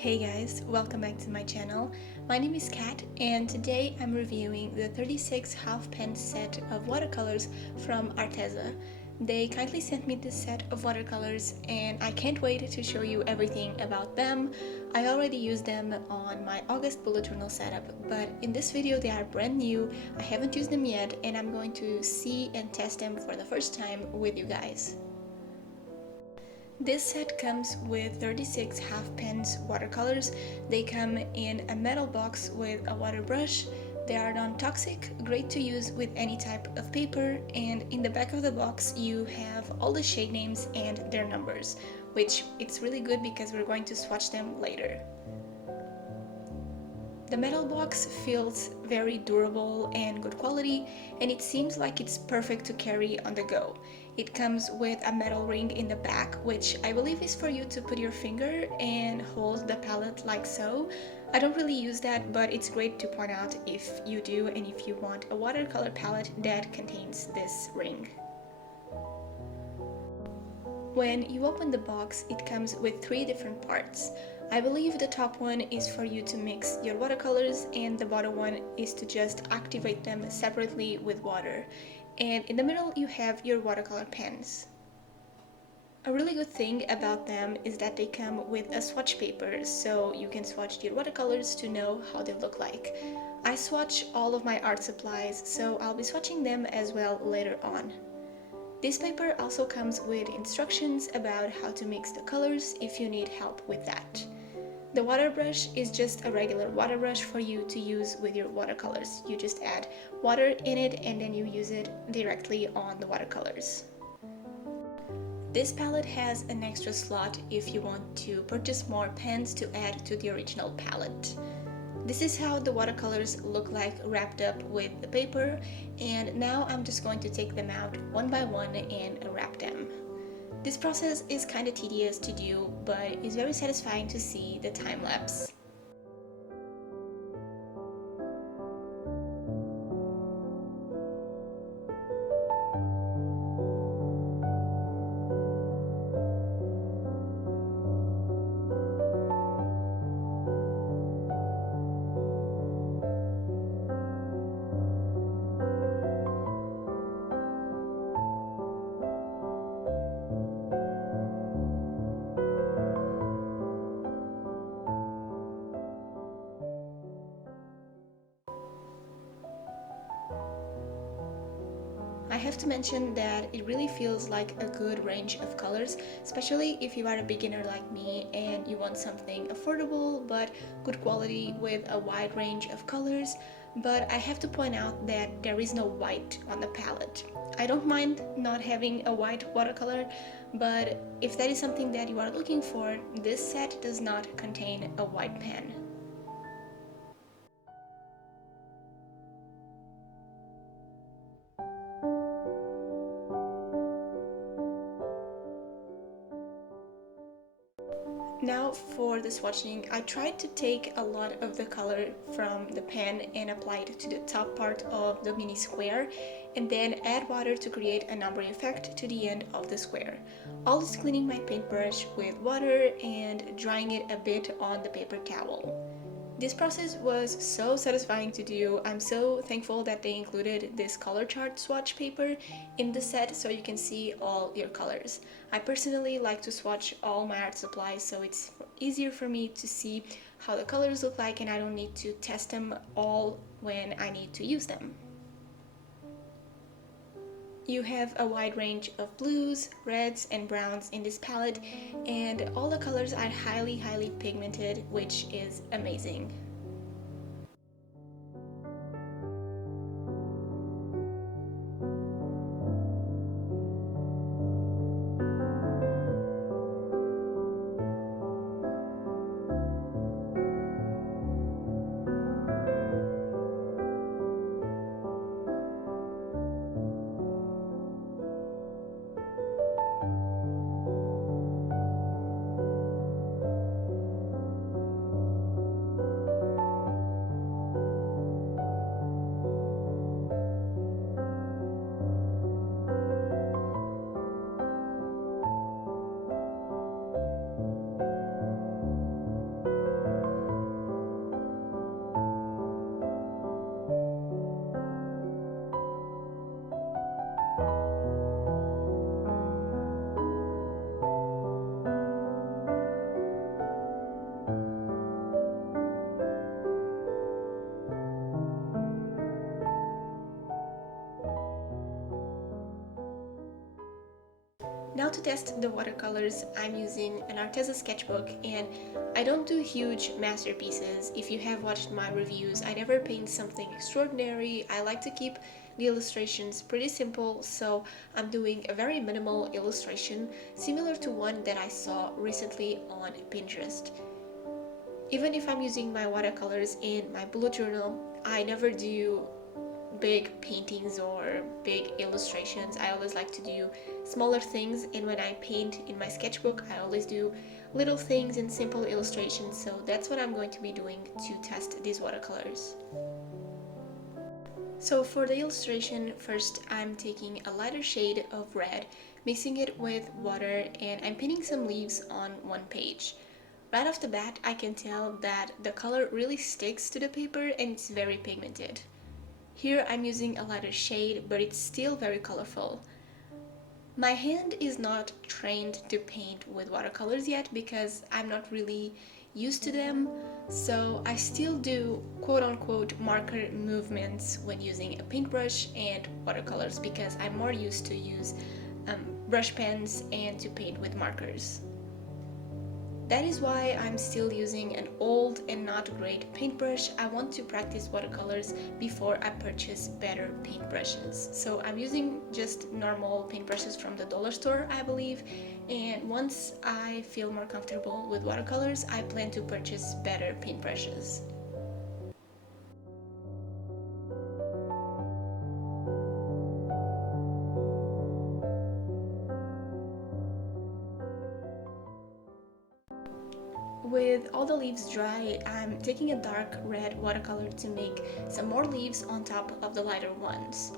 Hey guys, welcome back to my channel. My name is Kat and today I'm reviewing the 36 half pen set of watercolors from Arteza. They kindly sent me this set of watercolors and I can't wait to show you everything about them. I already used them on my August bullet journal setup, but in this video they are brand new. I haven't used them yet and I'm going to see and test them for the first time with you guys. This set comes with 36 half pens watercolors. They come in a metal box with a water brush. They are non-toxic, great to use with any type of paper, and in the back of the box you have all the shade names and their numbers, which it's really good because we're going to swatch them later. The metal box feels very durable and good quality, and it seems like it's perfect to carry on the go. It comes with a metal ring in the back, which I believe is for you to put your finger and hold the palette like so. I don't really use that, but it's great to point out if you do and if you want a watercolor palette that contains this ring. When you open the box, it comes with 3 different parts. I believe the top one is for you to mix your watercolors and the bottom one is to just activate them separately with water. And in the middle you have your watercolor pens. A really good thing about them is that they come with a swatch paper, so you can swatch your watercolors to know how they look like. I swatch all of my art supplies, so I'll be swatching them as well later on. This paper also comes with instructions about how to mix the colors if you need help with that. The water brush is just a regular water brush for you to use with your watercolors. You just add water in it and then you use it directly on the watercolors. This palette has an extra slot if you want to purchase more pens to add to the original palette. This is how the watercolors look like wrapped up with the paper, and now I'm just going to take them out one by one and wrap them. This process is kind of tedious to do, but it's very satisfying to see the time lapse. I have to mention that it really feels like a good range of colors, especially if you are a beginner like me and you want something affordable but good quality with a wide range of colors. But I have to point out that there is no white on the palette. I don't mind not having a white watercolor, but if that is something that you are looking for, this set does not contain a white pen. Now for the swatching, I tried to take a lot of the color from the pen and apply it to the top part of the mini square and then add water to create an ombre effect to the end of the square. All is cleaning my paintbrush with water and drying it a bit on the paper towel. This process was so satisfying to do. I'm so thankful that they included this color chart swatch paper in the set so you can see all your colors. I personally like to swatch all my art supplies so it's easier for me to see how the colors look like and I don't need to test them all when I need to use them. You have a wide range of blues, reds, and browns in this palette, and all the colors are highly pigmented, which is amazing. to test the watercolors, I'm using an Arteza sketchbook, and I don't do huge masterpieces. If you have watched my reviews, I never paint something extraordinary. I like to keep the illustrations pretty simple, so I'm doing a very minimal illustration similar to one that I saw recently on Pinterest. Even if I'm using my watercolors in my bullet journal, I never do big paintings or big illustrations. I always like to do smaller things, and when I paint in my sketchbook, I always do little things and simple illustrations, so that's what I'm going to be doing to test these watercolors. So for the illustration, first I'm taking a lighter shade of red, mixing it with water, and I'm painting some leaves on one page. Right off the bat, I can tell that the color really sticks to the paper and it's very pigmented. Here I'm using a lighter shade, but it's still very colorful. My hand is not trained to paint with watercolors yet because I'm not really used to them, so I still do quote-unquote marker movements when using a paintbrush and watercolors because I'm more used to use brush pens and to paint with markers. That is why I'm still using an old and not great paintbrush. I want to practice watercolors before I purchase better paintbrushes. So I'm using just normal paintbrushes from the dollar store, I believe, and once I feel more comfortable with watercolors, I plan to purchase better paintbrushes. With all the leaves dry, I'm taking a dark red watercolor to make some more leaves on top of the lighter ones.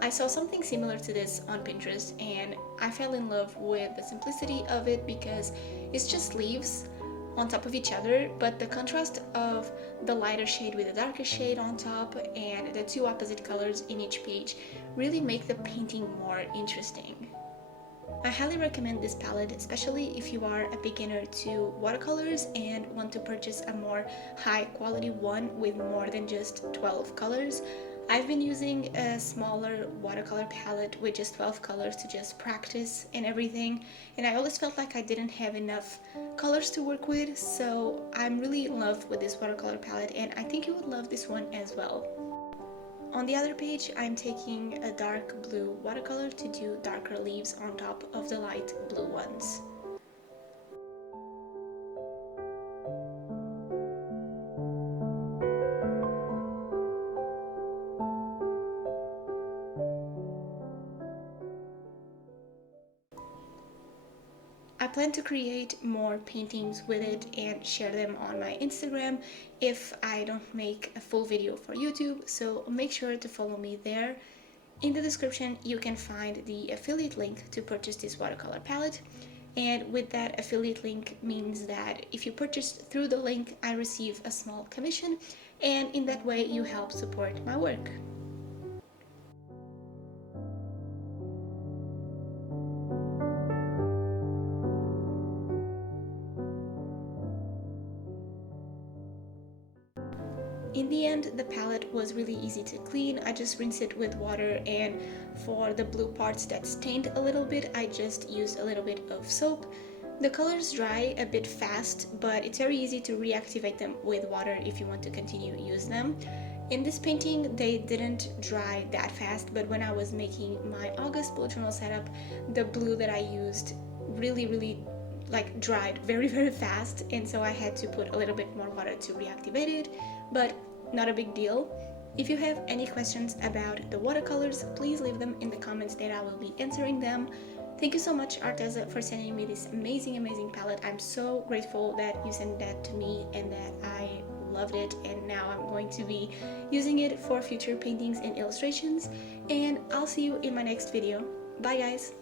I saw something similar to this on Pinterest and I fell in love with the simplicity of it because it's just leaves on top of each other, but the contrast of the lighter shade with the darker shade on top and the two opposite colors in each page really make the painting more interesting. I highly recommend this palette, especially if you are a beginner to watercolors and want to purchase a more high quality one with more than just 12 colors. I've been using a smaller watercolor palette with just 12 colors to just practice and everything, and I always felt like I didn't have enough colors to work with, so I'm really in love with this watercolor palette and I think you would love this one as well. On the other page, I'm taking a dark blue watercolor to do darker leaves on top of the light blue ones. I plan to create more paintings with it and share them on my Instagram if I don't make a full video for YouTube, so make sure to follow me there. In the description you can find the affiliate link to purchase this watercolor palette, and with that affiliate link means that if you purchase through the link I receive a small commission, and in that way you help support my work. In the end, the palette was really easy to clean. I just rinsed it with water, and for the blue parts that stained a little bit, I just used a little bit of soap. The colors dry a bit fast, but it's very easy to reactivate them with water if you want to continue to use them. In this painting, they didn't dry that fast, but when I was making my August bullet journal setup, the blue that I used really dried very fast, and so I had to put a little bit more water to reactivate it, but not a big deal. If you have any questions about the watercolors, please leave them in the comments that I will be answering them. Thank you so much, Arteza, for sending me this amazing palette. I'm so grateful that you sent that to me and that I loved it, and now I'm going to be using it for future paintings and illustrations, and I'll see you in my next video. Bye guys!